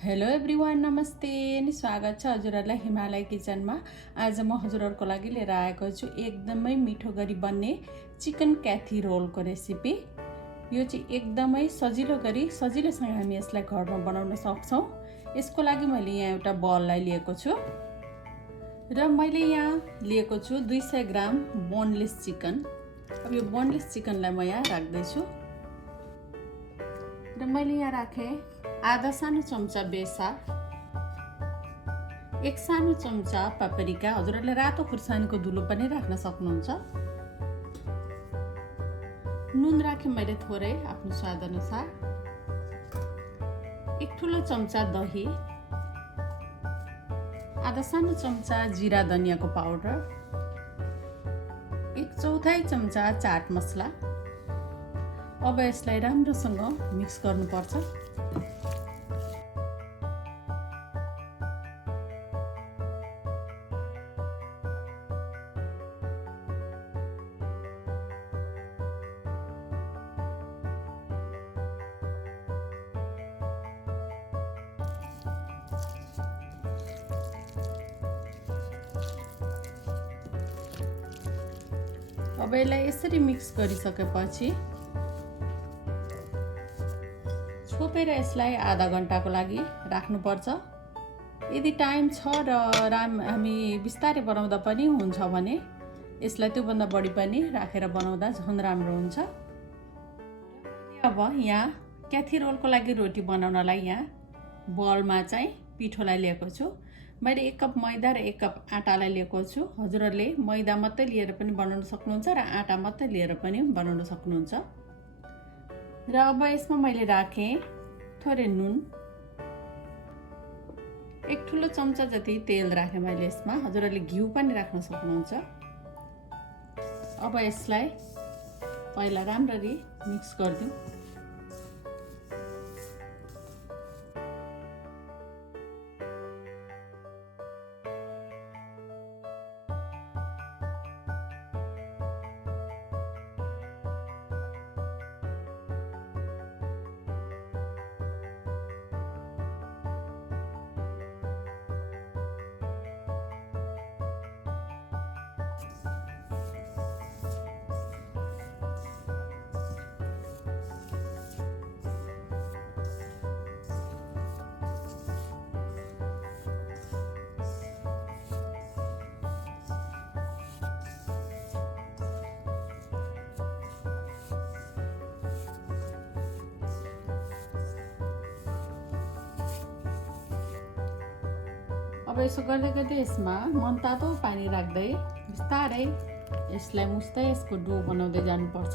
Hello everyone, नमस्ते अनि स्वागत छ हजुरहरूलाई हिमालय किचनमा। आज म हजुरहरूको लागि लिएर आएको छु एकदमै मिठो गरी बन्ने चिकन क्याथी रोलको रेसिपी। यो चाहिँ एकदमै सजिलोसँग हामी यसलाई घरमा बनाउन सक्छौँ। यसको लागि मैले यहाँ एउटा बललाई लिएको छु र मैले यहाँ लिएको छु 200 ग्राम बोनलेस चिकन। अब यो बोनलेस चिकनलाई म यहाँ राख्दैछु र मैले यहाँ राखेँ आधा सानो चम्चा बेसार, 1 सानो चम्चा पापरिका, हजुरहरूले रातो खुर्सानीको धुलो पनि राख्न सक्नुहुन्छ। नुन राखेँ मैले थोरै आफ्नो स्वाद अनुसार, 1 ठुलो चम्चा दही, आधा सानो चम्चा जिरा धनियाँको पाउडर, 1/4 चम्चा चाट मसला। अब यसलाई राम्रोसँग मिक्स गर्नुपर्छ। अब यसलाई यसरी मिक्स गरिसकेपछि छोपेर यसलाई आधा घन्टाको लागि राख्नुपर्छ। यदि टाइम छ र हामी बिस्तारै बनाउँदा पनि हुन्छ भने यसलाई त्योभन्दा बढी पनि राखेर बनाउँदा झन् राम्रो हुन्छ। अब यहाँ क्याथी रोलको लागि रोटी बनाउनलाई यहाँ बलमा चाहिँ पिठोलाई लिएको छु। मैले 1 कप मैदा र 1 कप आटालाई लिएको छु। हजुरहरूले मैदा मात्रै लिएर पनि बनाउन सक्नुहुन्छ र आटा मात्रै लिएर पनि बनाउन सक्नुहुन्छ। र अब यसमा मैले राखेँ थोरै नुन, 1 ठुलो चम्चा जति तेल राखेँ मैले यसमा। हजुरहरूले घिउ पनि राख्न सक्नुहुन्छ। अब यसलाई पहिला राम्ररी मिक्स गरिदिउँ। अब यसो गर्दै गर्दै यसमा मनतातो पानी राख्दै बिस्तारै यसलाई मुस्दै यसको डो बनाउँदै जानुपर्छ।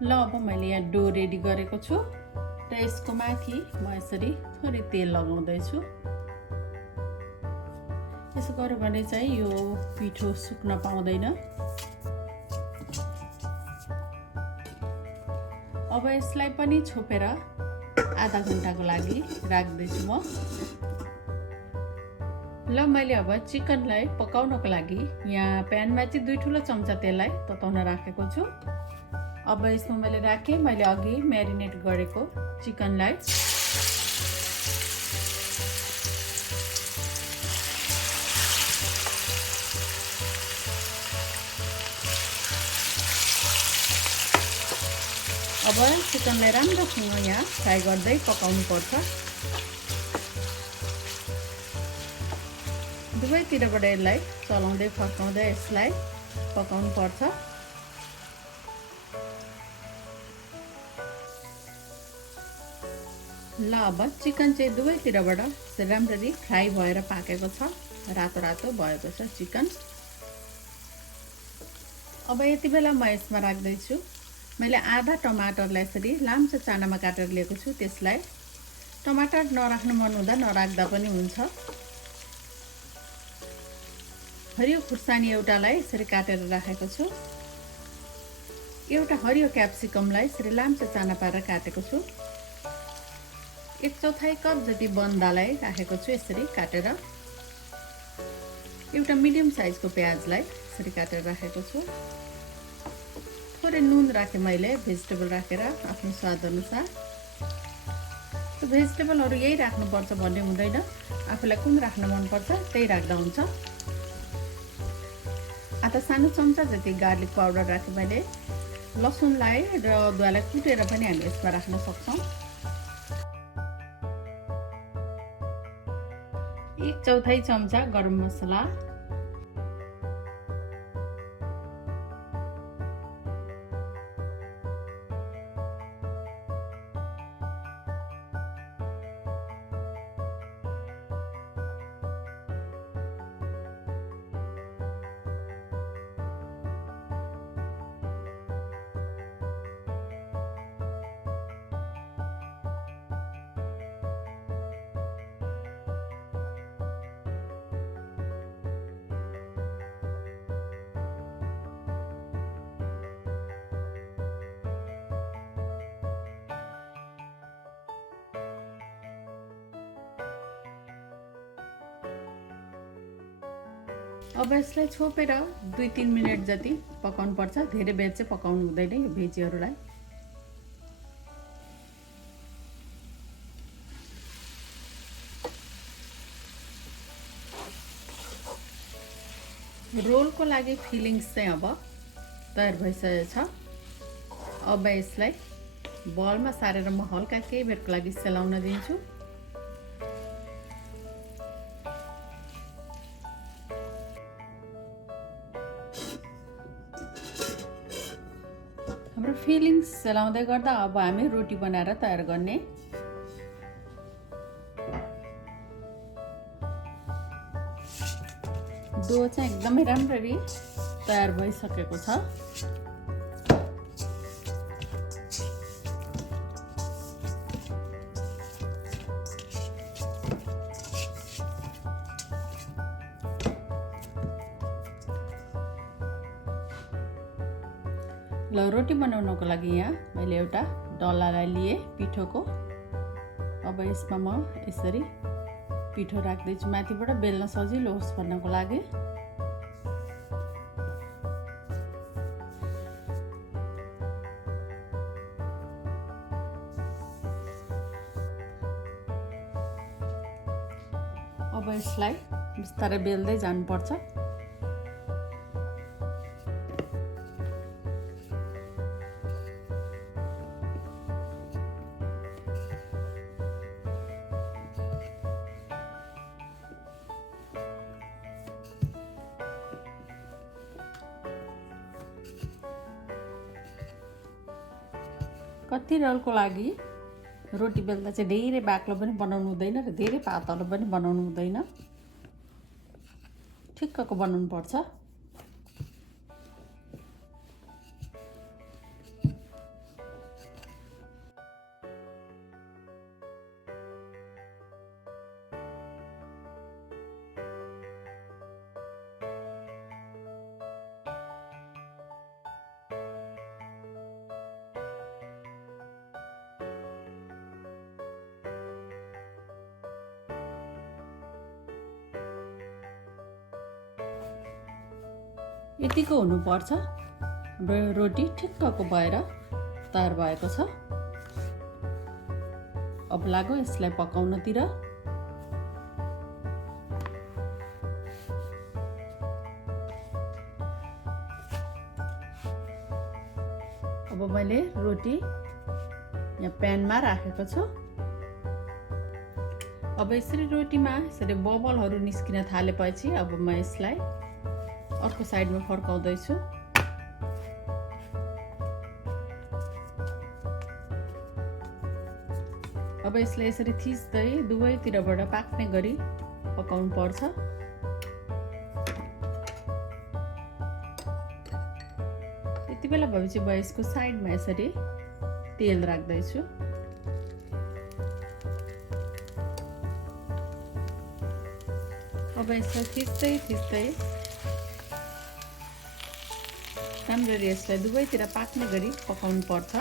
ल अब मैले यहाँ डो रेडी गरेको छु र यसको माथि म यसरी थोरै तेल लगाउँदैछु। यसो गर्यो भने चाहिँ यो पिठो सुक्न पाउँदैन। अब यसलाई पनि छोपेर आधा घन्टाको लागि राख्दैछु म। ल मैले अब चिकनलाई पकाउनको लागि यहाँ प्यानमा चाहिँ 2 ठुलो चम्चा तेललाई तताउन राखेको छु। अब यसमा मैले राखेँ मैले अघि म्यारिनेट गरेको चिकनलाई। अब चिकनलाई राम्रोसँग यहाँ फ्राई गर्दै पकाउनु पर्छ। दुवैतिरबाट यसलाई चलाउँदै फर्काउँदै यसलाई पकाउनु पर्छ। ल अब चिकन चाहिँ दुवैतिरबाट राम्ररी फ्राई भएर पाकेको छ, रातो रातो भएको छ चिकन। अब यति बेला म यसमा राख्दैछु, मैले आधा टमाटरलाई यसरी लाम्चो चानामा काटेर लिएको छु। त्यसलाई टमाटर नराख्नु मन हुँदा नराख्दा पनि हुन्छ। हरियो खुर्सानी एउटालाई यसरी काटेर राखेको छु। एउटा हरियो क्याप्सिकमलाई यसरी लाम्चो चाना पारेर काटेको छु। 1/4 कप जति बन्दालाई राखेको छु यसरी काटेर। एउटा मिडियम साइजको प्याजलाई यसरी काटेर राखेको छु। थोरै नुन राखेँ मैले, भेजिटेबल राखेर आफ्नो स्वाद अनुसार। त्यो भेजिटेबलहरू यही राख्नुपर्छ भन्ने हुँदैन, आफूलाई कुन राख्न मनपर्छ त्यही राख्दा हुन्छ। आधा सानो चम्चा जति गार्लिक पाउडर राखेँ मैले। लसुनलाई र अदुवालाई कुटेर पनि हामी यसमा राख्न सक्छौँ। 1/4 चम्चा गरम मसला, अब यसलाई छोपेर 2-3 मिनट जति पकाउनु पर्छ। धेरै बेर चाहिँ पकाउनु हुँदैन यो भेजीहरूलाई। रोलको लागि फिलिङ्स चाहिँ अब तयार भइसकेको छ। अब यसलाई बलमा सारेर म हल्का केही बेरको लागि सेलाउन दिन्छु। हाम्रो फिलिङ्स सेलाउँदै गर्दा अब हामी रोटी बनाएर तयार गर्ने। डो चाहिँ एकदमै राम्ररी तयार भइसकेको छ। ल रोटी बनाउनको लागि यहाँ मैले एउटा डल्लालाई लिए पिठोको। अब यसमा म यसरी पिठो राख्दैछु माथिबाट, बेल्न सजिलो होस् भन्नको लागि। अब यसलाई बिस्तारै बेल्दै जानुपर्छ। कति रोलको लागि रोटी बेल्दा चाहिँ धेरै बाक्लो पनि बनाउनु हुँदैन र धेरै पातलो पनि बनाउनु हुँदैन, ठिक्कको बनाउनु पर्छ। यतिको हुनुपर्छ। रोटी ठिक्कको भएर तयार भएको छ। अब लाग्यो यसलाई पकाउनतिर। अब मैले रोटी यहाँ प्यानमा राखेको छु। अब यसरी रोटीमा यसरी बबलहरू निस्किन थालेपछि अब म यसलाई अर्को साइडमा फर्काउँदैछु। अब यसलाई यसरी थिच्दै दुवैतिरबाट पाक्ने गरी पकाउनु पर्छ। यति बेला भएपछि म यसको साइडमा यसरी तेल राख्दैछु। अब यसलाई थिच्दै राम्ररी यसलाई दुवैतिर पाक्ने गरी पकाउनु पर्छ।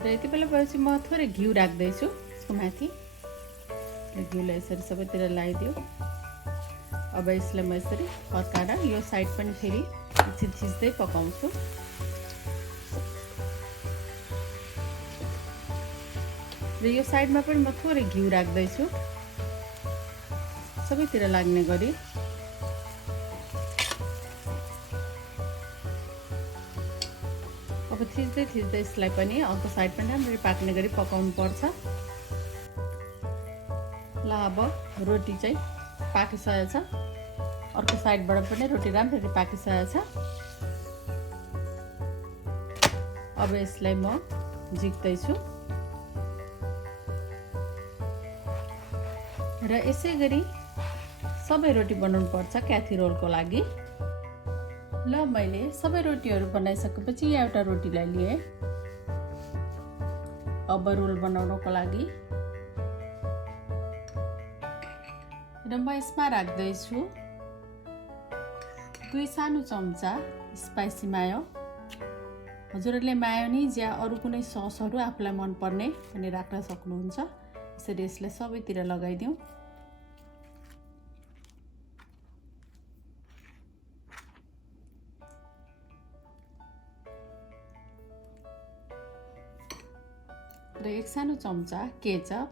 र यति बेला भएपछि म थोरै घिउ राख्दैछु यसको माथि। घिउलाई यसरी सबैतिर लगाइदियो। अब यसलाई म यसरी फर्काएर यो साइड पनि फेरि एकछिन थिच्दै पकाउँछु। र यो साइडमा पनि म थोरै घिउ राख्दैछु सबैतिर लाग्ने गरी। अब थिच्दै यसलाई पनि अर्को साइड पनि राम्ररी पाक्ने गरी पकाउनु पर्छ। ल अब रोटी चाहिँ पाकिसकेको छ। अर्को साइडबाट पनि रोटी राम्ररी पाकिसकेको छ। अब यसलाई म झिक्दैछु र यसै गरी सबै रोटी बनाउनु पर्छ क्याथी रोलको लागि। ल मैले सबै रोटीहरू बनाइसकेपछि एउटा रोटीलाई लिएँ। अब रोल बनाउनको लागि र म यसमा राख्दैछु 2 सानो चम्चा स्पाइसी मायो। हजुरहरूले मायोनिज या अरू कुनै ससहरू आफूलाई मनपर्ने पनि राख्न सक्नुहुन्छ। यसरी यसलाई सबैतिर लगाइदिउँ। र 1 सानो चम्चा केचप,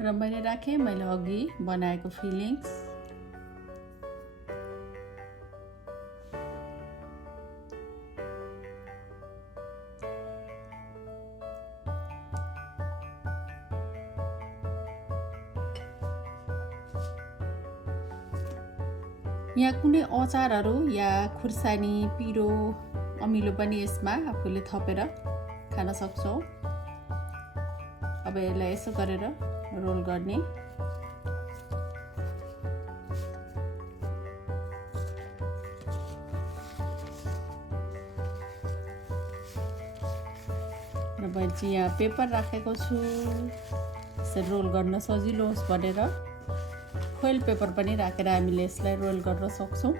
र मैले राखेँ मैले अघि बनाएको फिलिङ्स। यहाँ कुनै अचारहरू या खुर्सानी, पिरो, अमिलो पनि यसमा आफूले थपेर खान सक्छौँ। अब यसलाई यसो गरेर रोल गर्ने। र मैले चाहिँ यहाँ पेपर राखेको छु यसरी रोल गर्न सजिलो होस् भनेर। फोइल पेपर पनि राखेर हामीले यसलाई रोल गर्न सक्छौँ।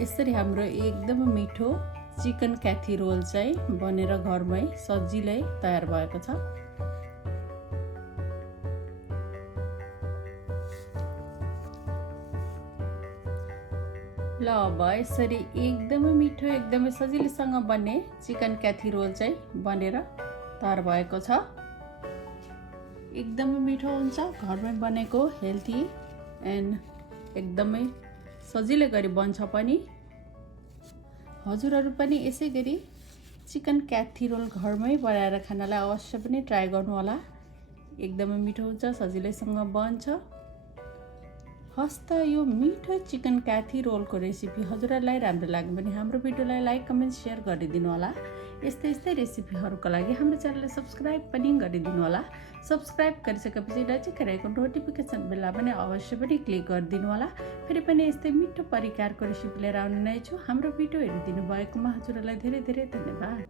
यसरी हाम्रो एकदम मिठो चिकन क्याथी रोल चाहिँ बनेर घरमै सजिलै तयार भएको छ। ल अब यसरी एकदमै मिठो एकदमै सजिलैसँग बन्ने चिकन क्याथी रोल चाहिँ बनेर तयार भएको छ। एकदमै मिठो हुन्छ, घरमै बनेको, हेल्दी एन्ड एकदमै सजिलै गरी बन्छ पनि। हजुरहरू पनि यसै गरी चिकन क्याथी रोल घरमै बनाएर खानलाई अवश्य पनि ट्राई गर्नु होला। एकदमै मिठो हुन्छ, सजिलैसँग बन्छ। हस्त यो मिठो चिकन क्याथी रोलको रेसिपी हजुरहरूलाई राम्रो लाग्यो भने हाम्रो भिडियोलाई लाइक कमेन्ट सेयर गरिदिनु होला। यस्तै यस्तै रेसिपीहरूको लागि हाम्रो च्यानललाई सब्सक्राइब पनि गरिदिनु होला। सब्सक्राइब गरिसकेपछि नजिकै रहेको नोटिफिकेसन बेलमा पनि अवश्य पनि क्लिक गरिदिनु होला। फेरि पनि यस्तै मिठो परिकारको रेसिपी लिएर आउने नै छु। हाम्रो भिडियो हेरिदिनु भएकोमा हजुरहरूलाई धेरै धेरै धन्यवाद।